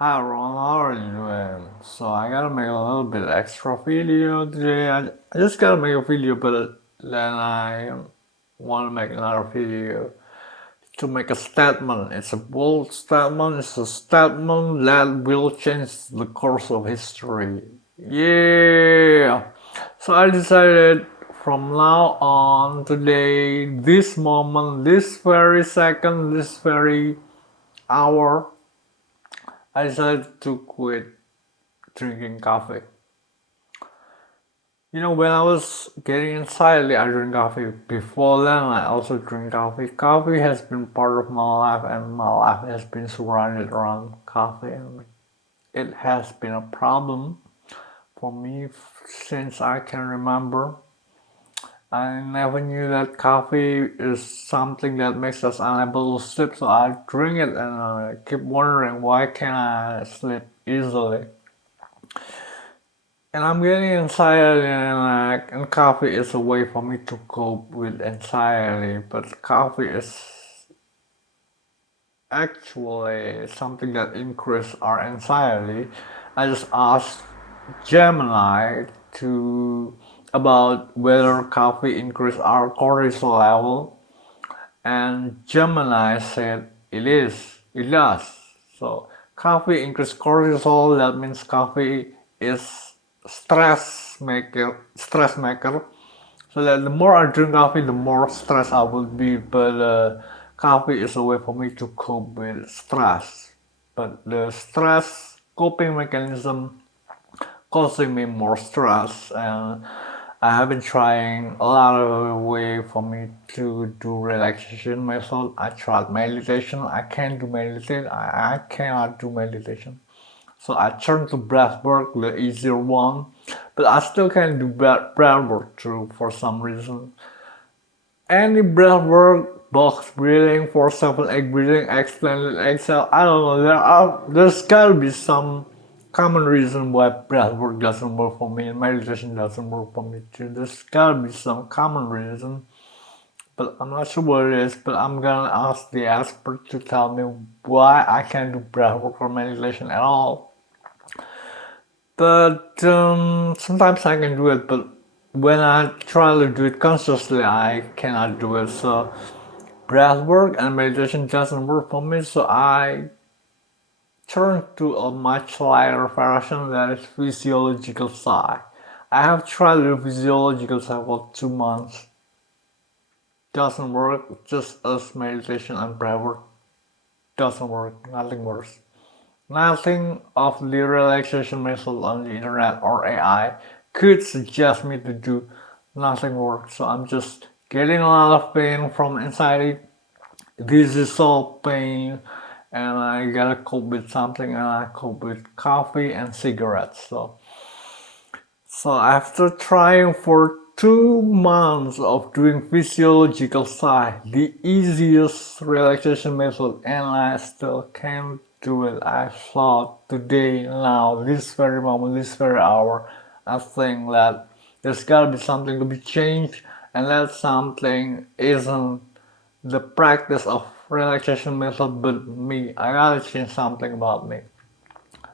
Hi Ron, how are you doing? So I gotta make a little bit extra video today. I just gotta make a video, but then I want to make another video to make a statement. It's a bold statement. It's a statement that will change the course of history. Yeah. So I decided from now on today, this moment, this very second, this very hour, I decided to quit drinking coffee. When I was getting anxiety, I drink coffee. Before then, I also drink coffee. Coffee has been part of my life, and my life has been surrounded around coffee. And it has been a problem for me since I can remember. I never knew that coffee is something that makes us unable to sleep, so I drink it and I keep wondering why can't I sleep easily. And I'm getting anxiety, and coffee is a way for me to cope with anxiety. But coffee is actually something that increases our anxiety. I just asked Gemini to about whether coffee increases our cortisol level, and Gemini said it does. So coffee increases cortisol. That means coffee is stress maker. So that the more I drink coffee, the more stressed I will be. But coffee is a way for me to cope with stress. But the stress coping mechanism causing me more stress, and I have been trying a lot of way for me to do relaxation method. I tried meditation. I can't do meditation. I cannot do meditation. So I turned to breath work, the easier one, but I still can't do breath work too for some reason. Any breath work, box breathing, 4-7-8 breathing, extended exhale, I don't know. There's gotta be some common reason why breath work doesn't work for me and meditation doesn't work for me too. There's gotta be some common reason, but I'm not sure what it is. But I'm gonna ask the expert to tell me why I can't do breath work or meditation at all. But sometimes I can do it, but when I try to do it consciously, I cannot do it. So breath work and meditation doesn't work for me, so I turn to a much lighter version that is physiological side. I have tried the physiological side for 2 months. Doesn't work, just as meditation and breath work doesn't work, nothing works. Nothing of the relaxation method on the internet or AI could suggest me to do. Nothing works, so I'm just getting a lot of pain from anxiety. This is all pain, and I gotta cope with something, and I cope with coffee and cigarettes. So after trying for 2 months of doing physiological side, the easiest relaxation method, and I still can't do it. I thought today, now, this very moment, this very hour, I think that there's gotta be something to be changed, and that something isn't the practice of relaxation method, but me. I gotta change something about me.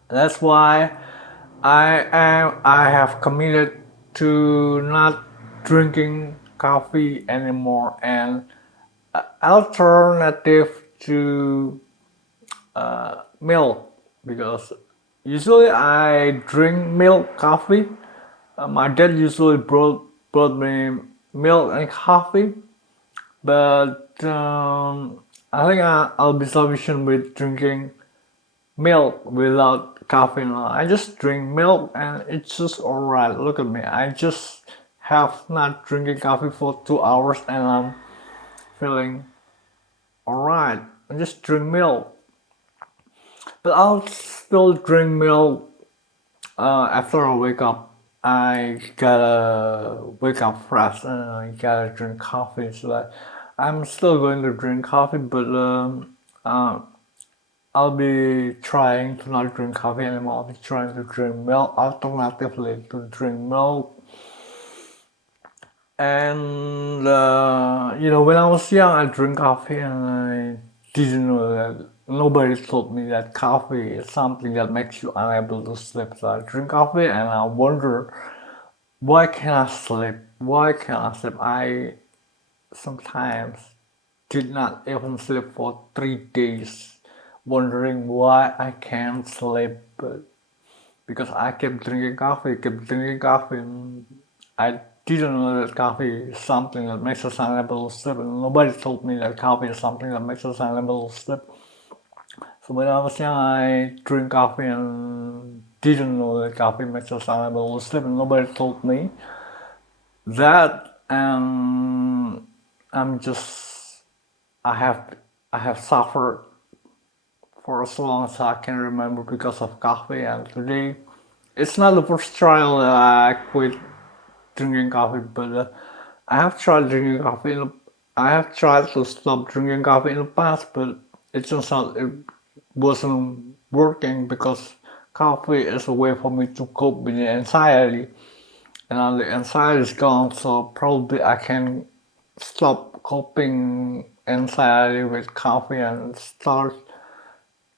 That's why I have committed to not drinking coffee anymore, and alternative to milk, because usually I drink milk coffee. My dad usually brought me milk and coffee, but I think I'll be sufficient with drinking milk without caffeine. I just drink milk and it's just alright. Look at me. I just have not drinking coffee for 2 hours and I'm feeling alright. I just drink milk. But I'll still drink milk after I wake up. I gotta wake up fresh and I gotta drink coffee. So that I'm still going to drink coffee, but uh, I'll be trying to not drink coffee anymore. I'll be trying to drink milk alternatively to drink milk. And when I was young, I drink coffee and I didn't know that nobody told me that coffee is something that makes you unable to sleep. So I drink coffee and I wonder, why can't I sleep? Why can't I sleep? I sometimes did not even sleep for 3 days, wondering why I can't sleep. But because I kept drinking coffee, and I didn't know that coffee is something that makes us unable to sleep, and nobody told me that coffee is something that makes us unable to sleep. So when I was young, I drink coffee and didn't know that coffee makes us unable to sleep, and nobody told me that. And I'm just, I have, I have suffered for as long as I can remember because of coffee, and today it's not the first trial that I quit drinking coffee, but I have tried drinking coffee. I have tried to stop drinking coffee in the past, but it turns out it wasn't working because coffee is a way for me to cope with the anxiety, and now the anxiety is gone, so probably I can stop coping anxiety with coffee and start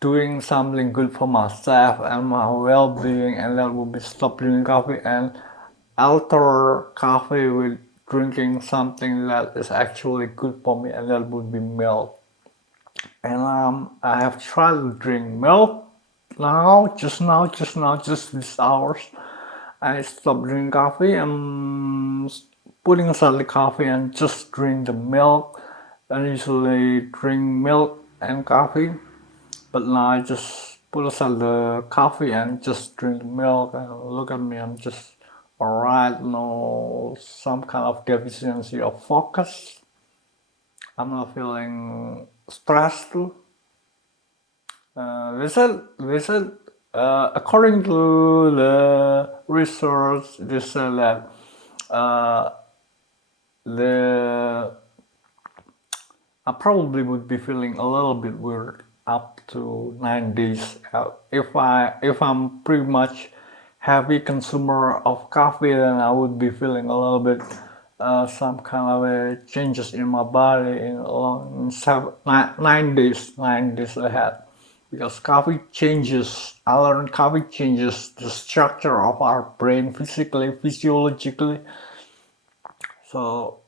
doing something good for myself and my well-being, and that will be stop drinking coffee and alter coffee with drinking something that is actually good for me, and that would be milk. And I have tried to drink milk just this hours. I stopped drinking coffee and putting aside the coffee and just drink the milk. I usually drink milk and coffee, but now I just put aside the coffee and just drink milk, and look at me, I'm just alright, no some kind of deficiency of focus. I'm not feeling stressed too. According to the research, they said that uh, the I probably would be feeling a little bit weird up to 9 days. If I'm pretty much heavy consumer of coffee, then I would be feeling a little bit some kind of changes in my body in along 9 days ahead. Because coffee changes, I learned coffee changes the structure of our brain physically, physiologically. So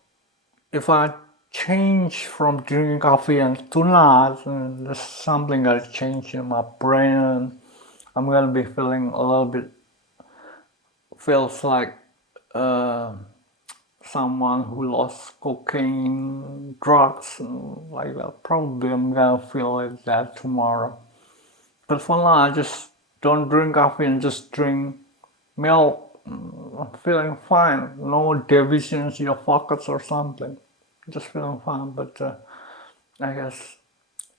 if I change from drinking coffee and to not, there's something that changed in my brain. I'm gonna be feeling a little bit, feels like uh, someone who lost cocaine, drugs, and like that. Probably I'm gonna feel like that tomorrow. But for now, I just don't drink coffee and just drink milk. I'm feeling fine. No deficiency of focus or something. Just feeling fine. But I guess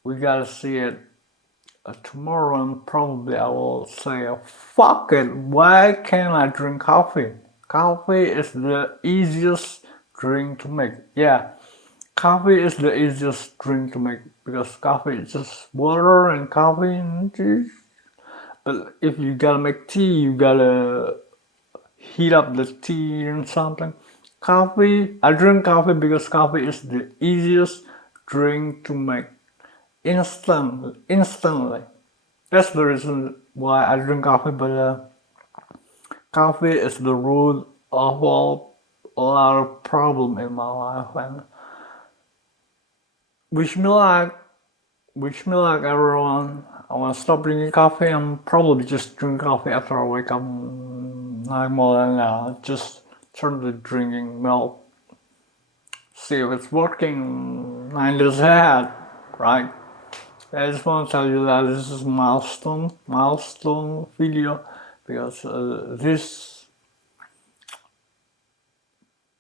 we gotta see it tomorrow, and probably I will say, fuck it. Why can't I drink coffee? Coffee is the easiest drink to make. Yeah, coffee is the easiest drink to make because coffee is just water and coffee and juice. But if you gotta make tea, you gotta heat up the tea and something. Coffee, I drink coffee because coffee is the easiest drink to make instantly. That's the reason why I drink coffee, but coffee is the root of a lot of problem in my life, and wish me luck. Wish me luck, everyone. I want to stop drinking coffee and probably just drink coffee after I wake up. Not more than that. Just turn to drinking milk. See if it's working. 9 days ahead, right? I just want to tell you that this is milestone video, because this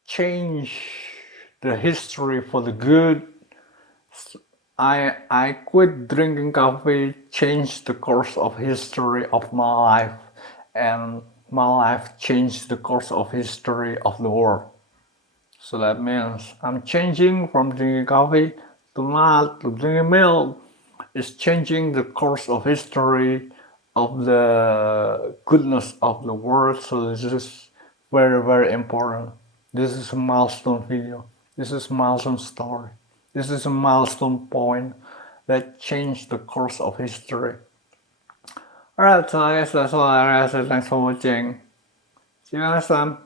changed the history for the good. I quit drinking coffee, changed the course of history of my life, and my life changed the course of history of the world. So that means I'm changing from drinking coffee to not to drinking milk. It's changing the course of history of the goodness of the world. So this is very, very important. This is a milestone video. This is a milestone story. This is a milestone point that changed the course of history. Alright, so I guess that's all I gotta say. Thanks for watching. See you next time.